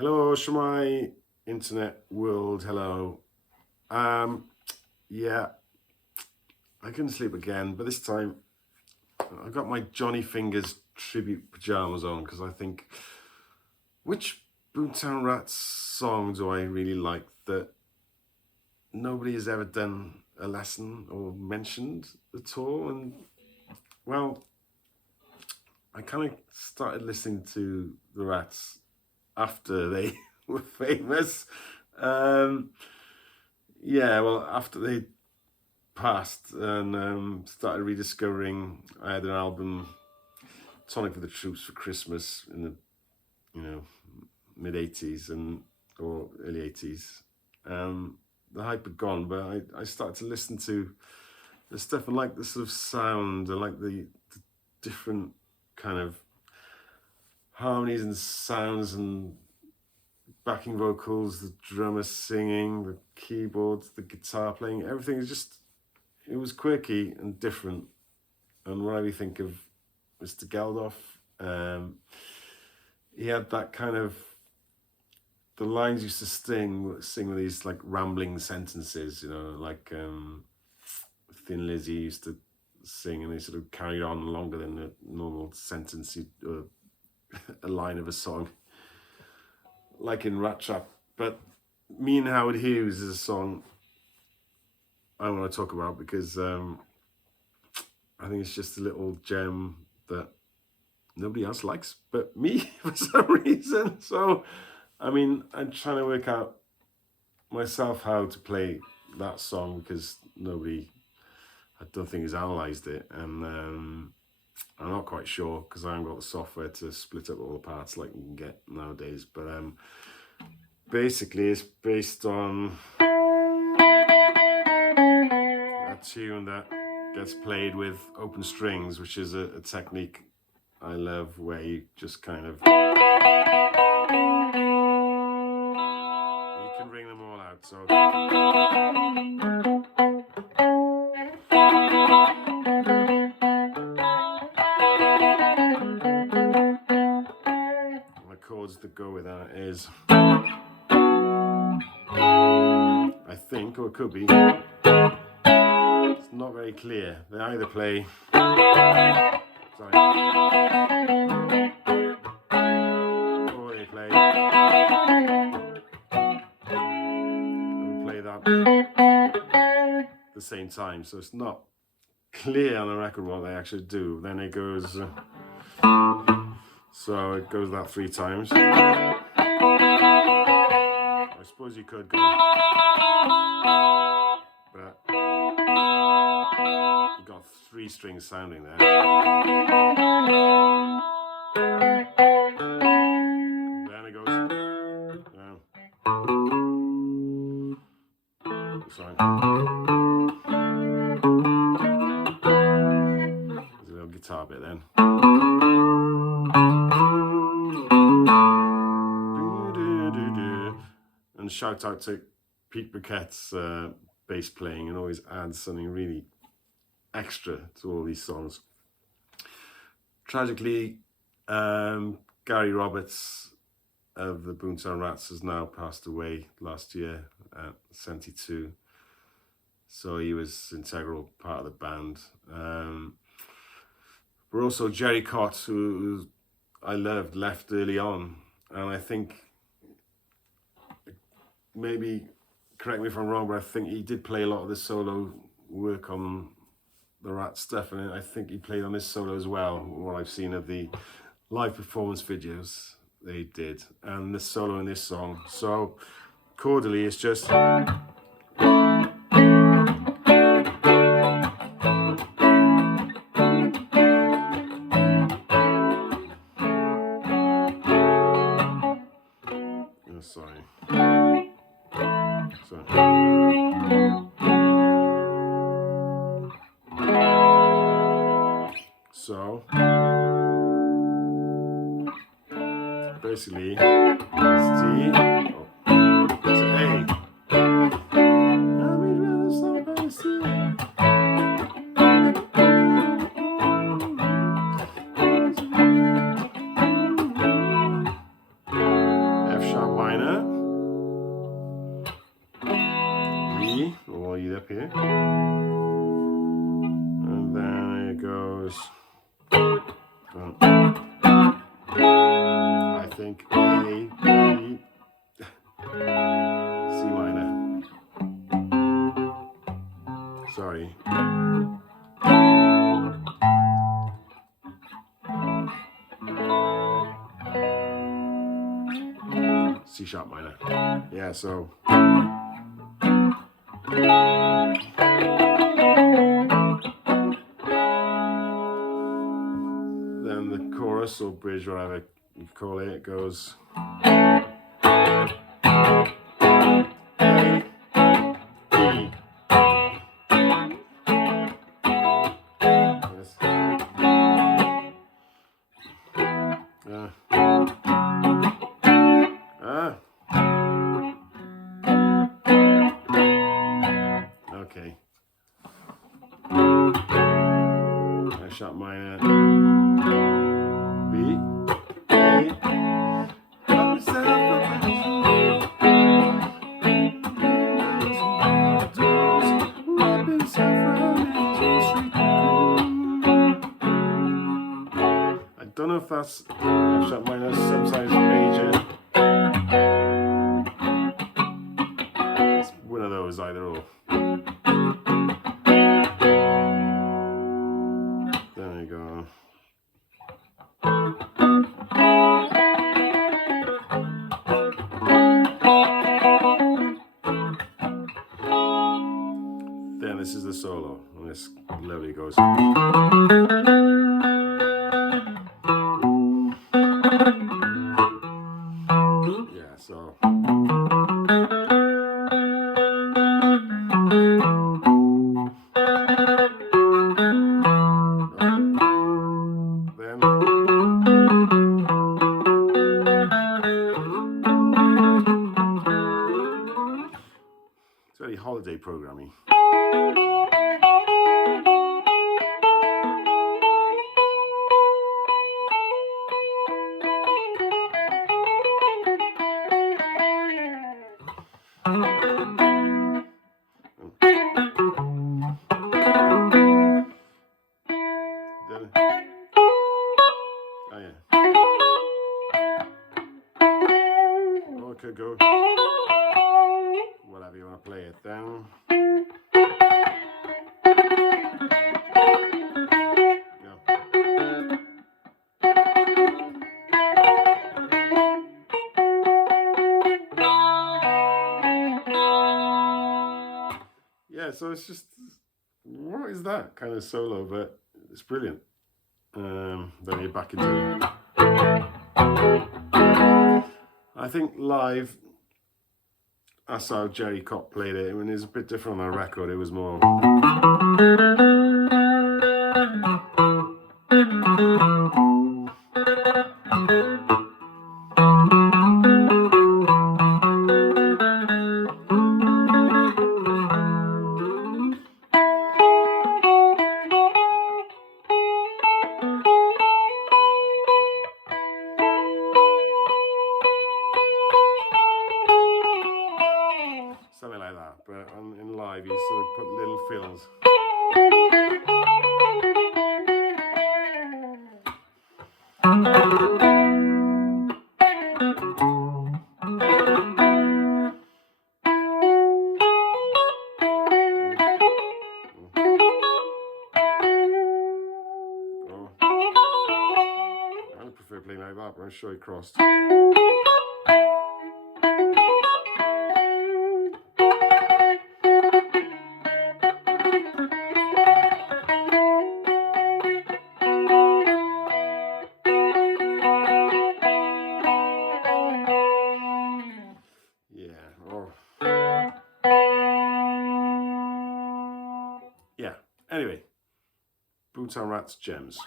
Hello, Shemai, internet world, hello. Yeah, I couldn't sleep again, but this time I got my Johnny Fingers tribute pajamas on because I think, which Boomtown Rats song do I really like that nobody has ever done a lesson or mentioned at all? And well, I kind of started listening to the Rats after they were famous. Yeah, well, after they passed and started rediscovering, I had an album, Tonic for the Troops for Christmas in the, mid 80s or early 80s. The hype had gone, but I started to listen to the stuff and like the sort of sound and like the different kind of harmonies and sounds and backing vocals, the drummer singing, the keyboards, the guitar playing, everything is just, it was quirky and different. And when I think of Mr. Geldof, he had that kind of, the lines used to sing with these like rambling sentences, like Thin Lizzy used to sing, and they sort of carried on longer than a normal sentence, a line of a song, like in Rat Trap. But Me and Howard Hughes is a song I want to talk about because I think it's just a little gem that nobody else likes but me for some reason. So, I mean, I'm trying to work out myself how to play that song because nobody, I don't think, has analysed it. And I'm not quite sure because I haven't got the software to split up all the parts like you can get nowadays. But basically, it's based on a tune that gets played with open strings, which is a technique I love, where you just kind of, you can ring them all out. So the chords that go with that is, I think, or it could be, it's not very clear. They either play, sorry, or they play, and play that at the same time. So it's not clear on the record what they actually do. Then it goes, so it goes that 3 times. I suppose you could go, but you've got 3 strings sounding there. Then it goes, sorry. There's a little guitar bit then. And shout out to Pete Briquette's bass playing, and always adds something really extra to all these songs. Tragically, Garry Roberts of the Boomtown Rats has now passed away last year at 72. So he was an integral part of the band. But also Jerry Cott, who I loved, left early on. And I think, maybe correct me if I'm wrong, but I think he did play a lot of the solo work on the Rat stuff, and I think he played on this solo as well, what I've seen of the live performance videos they did, and the solo in this song. So chordally it's just, sorry. So basically, it's D, it's A. F sharp minor, E, or E up here, and then it goes, I think A, B, C minor. Sorry. C sharp minor. Yeah, so. Then the chorus or bridge, whatever you call it, it goes. Okay. A sharp minor. B. A. I don't know if that's F sharp minor, sometimes major. It's one of those, either or. There you go. Then this is the solo, and this lovely goes. Yeah, so. It's very holiday programming. Or it could go whatever you want to play it down. Yeah, so it's just, what is that kind of solo, but it's brilliant. Then you're back into, I think live, that's how Jerry Cott played it. I mean, it was a bit different on the record. It was more. Something like that, but in live you sort of put little fills. I prefer playing like that, but I'm sure it crossed. Yeah, anyway, Boomtown Rats gems.